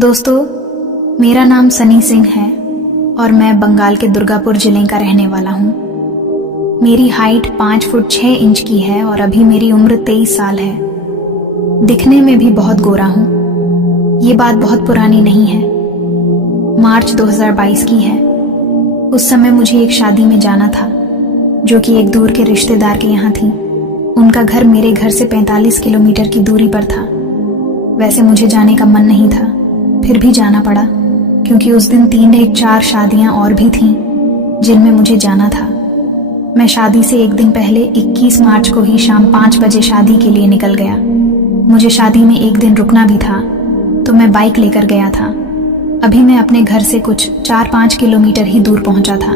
दोस्तों, मेरा नाम सनी सिंह है और मैं बंगाल के दुर्गापुर जिले का रहने वाला हूँ। मेरी हाइट 5 फुट 6 इंच की है और अभी मेरी उम्र 23 साल है। दिखने में भी बहुत गोरा हूँ। ये बात बहुत पुरानी नहीं है, मार्च 2022 की है। उस समय मुझे एक शादी में जाना था जो कि एक दूर के रिश्तेदार के यहाँ थी। उनका घर मेरे घर से 45 किलोमीटर की दूरी पर था। वैसे मुझे जाने का मन नहीं था, फिर भी जाना पड़ा क्योंकि उस दिन 3-4 शादियां और भी थीं जिनमें मुझे जाना था। मैं शादी से एक दिन पहले 21 मार्च को ही शाम 5 बजे शादी के लिए निकल गया। मुझे शादी में एक दिन रुकना भी था तो मैं बाइक लेकर गया था। अभी मैं अपने घर से कुछ 4-5 किलोमीटर ही दूर पहुंचा था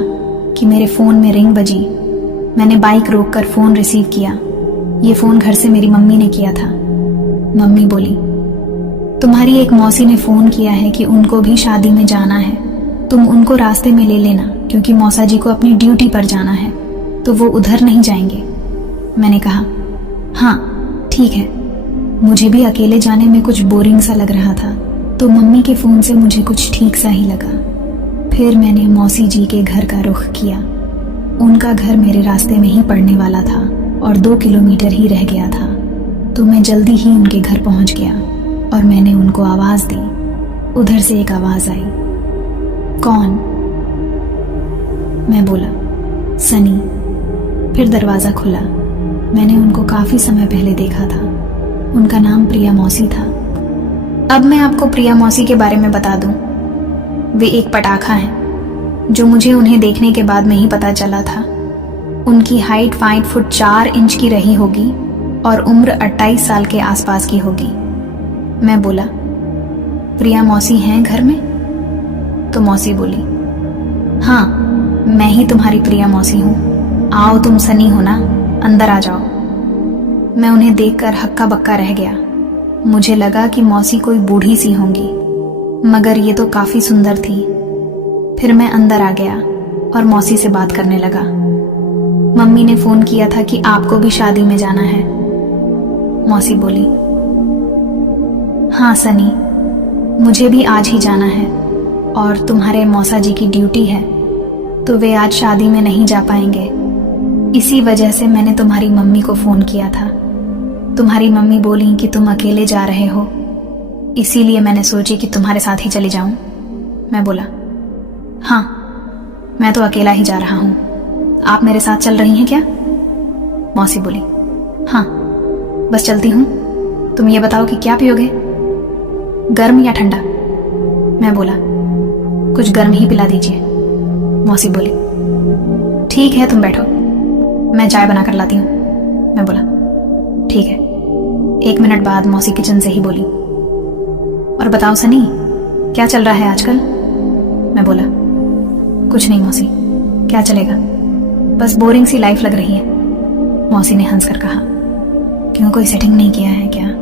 कि मेरे फोन में रिंग बजी। मैंने बाइक रोककर फोन रिसीव किया। ये फोन घर से मेरी मम्मी ने किया था। मम्मी बोली, तुम्हारी एक मौसी ने फोन किया है कि उनको भी शादी में जाना है, तुम उनको रास्ते में ले लेना क्योंकि मौसा जी को अपनी ड्यूटी पर जाना है तो वो उधर नहीं जाएंगे। मैंने कहा हाँ ठीक है। मुझे भी अकेले जाने में कुछ बोरिंग सा लग रहा था तो मम्मी के फोन से मुझे कुछ ठीक सा ही लगा। फिर मैंने मौसी जी के घर का रुख किया। उनका घर मेरे रास्ते में ही पड़ने वाला था और 2 किलोमीटर ही रह गया था तो मैं जल्दी ही उनके घर पहुंच गया और मैंने उनको आवाज दी। उधर से एक आवाज आई, कौन? मैं बोला सनी। फिर दरवाजा खुला। मैंने उनको काफी समय पहले देखा था। उनका नाम प्रिया मौसी था। अब मैं आपको प्रिया मौसी के बारे में बता दूं। वे एक पटाखा हैं जो मुझे उन्हें देखने के बाद में ही पता चला था। उनकी हाइट 5 फुट 4 इंच की रही होगी और उम्र 28 साल के आसपास की होगी। मैं बोला, प्रिया मौसी हैं घर में? तो मौसी बोली, हाँ मैं ही तुम्हारी प्रिया मौसी हूँ। आओ, तुम सनी हो ना, अंदर आ जाओ। मैं उन्हें देखकर हक्का बक्का रह गया। मुझे लगा कि मौसी कोई बूढ़ी सी होंगी, मगर ये तो काफी सुंदर थी। फिर मैं अंदर आ गया और मौसी से बात करने लगा। मम्मी ने फोन किया था कि आपको भी शादी में जाना है। मौसी बोली, हाँ सनी, मुझे भी आज ही जाना है और तुम्हारे मौसा जी की ड्यूटी है तो वे आज शादी में नहीं जा पाएंगे। इसी वजह से मैंने तुम्हारी मम्मी को फोन किया था। तुम्हारी मम्मी बोली कि तुम अकेले जा रहे हो, इसीलिए मैंने सोची कि तुम्हारे साथ ही चली जाऊं। मैं बोला, हाँ मैं तो अकेला ही जा रहा हूं, आप मेरे साथ चल रही हैं क्या? मौसी बोली, हाँ बस चलती हूं। तुम ये बताओ कि क्या पियोगे, गर्म या ठंडा? मैं बोला, कुछ गर्म ही पिला दीजिए। मौसी बोली, ठीक है तुम बैठो, मैं चाय बना कर लाती हूँ। मैं बोला, ठीक है। 1 मिनट बाद मौसी किचन से ही बोली, और बताओ सनी, क्या चल रहा है आजकल? मैं बोला, कुछ नहीं मौसी, क्या चलेगा, बस बोरिंग सी लाइफ लग रही है। मौसी ने हंसकर कहा, क्यों, कोई सेटिंग नहीं किया है क्या?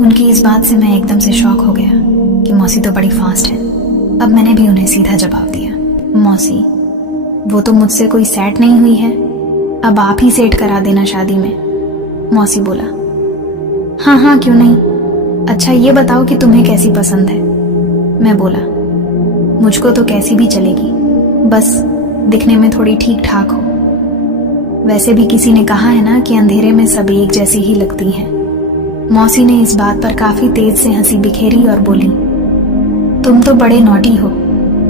उनकी इस बात से मैं एकदम से शॉक हो गया कि मौसी तो बड़ी फास्ट है। अब मैंने भी उन्हें सीधा जवाब दिया, मौसी वो तो मुझसे कोई सेट नहीं हुई है, अब आप ही सेट करा देना शादी में। मौसी बोला, हाँ हाँ क्यों नहीं। अच्छा ये बताओ कि तुम्हें कैसी पसंद है? मैं बोला, मुझको तो कैसी भी चलेगी, बस दिखने में थोड़ी ठीक ठाक हो। वैसे भी किसी ने कहा है ना कि अंधेरे में सब एक जैसी ही लगती हैं। मौसी ने इस बात पर काफी तेज से हंसी बिखेरी और बोली, तुम तो बड़े नॉटी हो।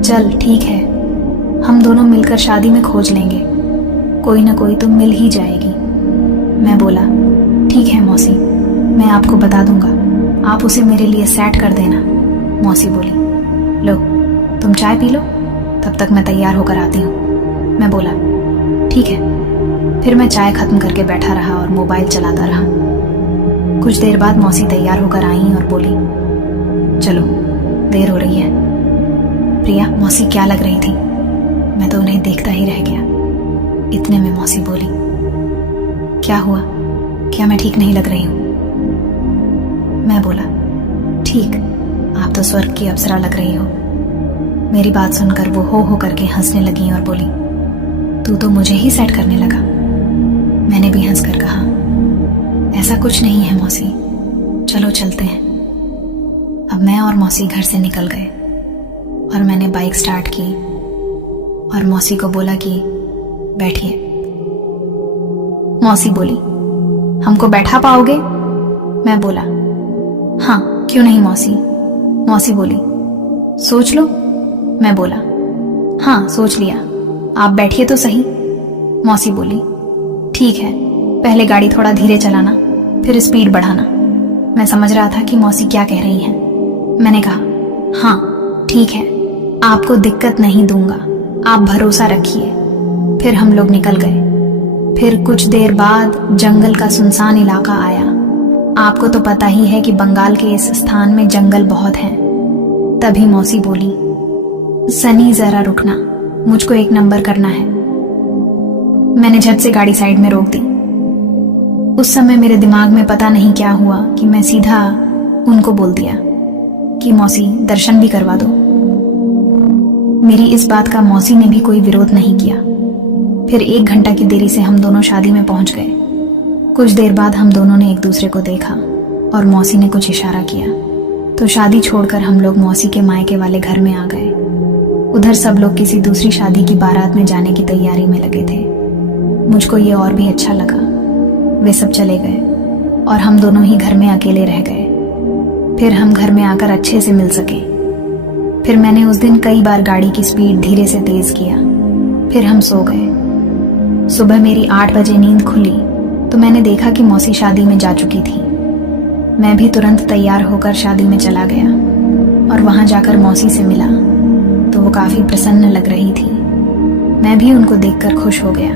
चल ठीक है, हम दोनों मिलकर शादी में खोज लेंगे, कोई ना कोई तो मिल ही जाएगी। मैं बोला, ठीक है मौसी, मैं आपको बता दूंगा, आप उसे मेरे लिए सेट कर देना। मौसी बोली, लो तुम चाय पी लो, तब तक मैं तैयार होकर आती हूँ। मैं बोला, ठीक है। फिर मैं चाय खत्म करके बैठा रहा और मोबाइल चलाता रहा। कुछ देर बाद मौसी तैयार होकर आई और बोली, चलो देर हो रही है। प्रिया मौसी क्या लग रही थी, मैं तो उन्हें देखता ही रह गया। इतने में मौसी बोली, क्या हुआ, क्या मैं ठीक नहीं लग रही हूं? मैं बोला, ठीक, आप तो स्वर्ग की अप्सरा लग रही हो। मेरी बात सुनकर वो हो करके हंसने लगी और बोली, तू तो मुझे ही सेट करने लगा। मैंने भी हंसकर कहा, ऐसा कुछ नहीं है मौसी, चलो चलते हैं। अब अब मैं और मौसी घर से निकल गए और मैंने बाइक स्टार्ट की और मौसी को बोला कि बैठिए। मौसी बोली, हमको बैठा पाओगे? मैं बोला, हाँ क्यों नहीं मौसी। मौसी बोली, सोच लो। मैं बोला, हाँ सोच लिया, आप बैठिए तो सही। मौसी बोली, ठीक है, पहले गाड़ी थोड़ा धीरे चलाना, फिर स्पीड बढ़ाना। मैं समझ रहा था कि मौसी क्या कह रही हैं। मैंने कहा, हाँ ठीक है, आपको दिक्कत नहीं दूंगा, आप भरोसा रखिए। फिर हम लोग निकल गए। फिर कुछ देर बाद जंगल का सुनसान इलाका आया। आपको तो पता ही है कि बंगाल के इस स्थान में जंगल बहुत हैं। तभी मौसी बोली, सनी जरा रुकना, मुझको एक नंबर करना है। मैंने झट से गाड़ी साइड में रोक दी। उस समय मेरे दिमाग में पता नहीं क्या हुआ कि मैं सीधा उनको बोल दिया कि मौसी दर्शन भी करवा दो। मेरी इस बात का मौसी ने भी कोई विरोध नहीं किया। फिर 1 घंटा की देरी से हम दोनों शादी में पहुंच गए। कुछ देर बाद हम दोनों ने एक दूसरे को देखा और मौसी ने कुछ इशारा किया तो शादी छोड़कर हम लोग मौसी के मायके वाले घर में आ गए। उधर सब लोग किसी दूसरी शादी की बारात में जाने की तैयारी में लगे थे। मुझको ये और भी अच्छा लगा। वे सब चले गए और हम दोनों ही घर में अकेले रह गए। फिर हम घर में आकर अच्छे से मिल सके। फिर मैंने उस दिन कई बार गाड़ी की स्पीड धीरे से तेज किया। फिर हम सो गए। सुबह मेरी 8 बजे नींद खुली तो मैंने देखा कि मौसी शादी में जा चुकी थी। मैं भी तुरंत तैयार होकर शादी में चला गया और वहां जाकर मौसी से मिला तो वो काफी प्रसन्न लग रही थी। मैं भी उनको देखकर खुश हो गया।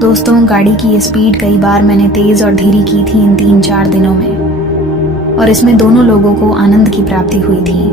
दोस्तों, गाड़ी की ये स्पीड कई बार मैंने तेज और धीरे की थी इन 3-4 दिनों में, और इसमें दोनों लोगों को आनंद की प्राप्ति हुई थी।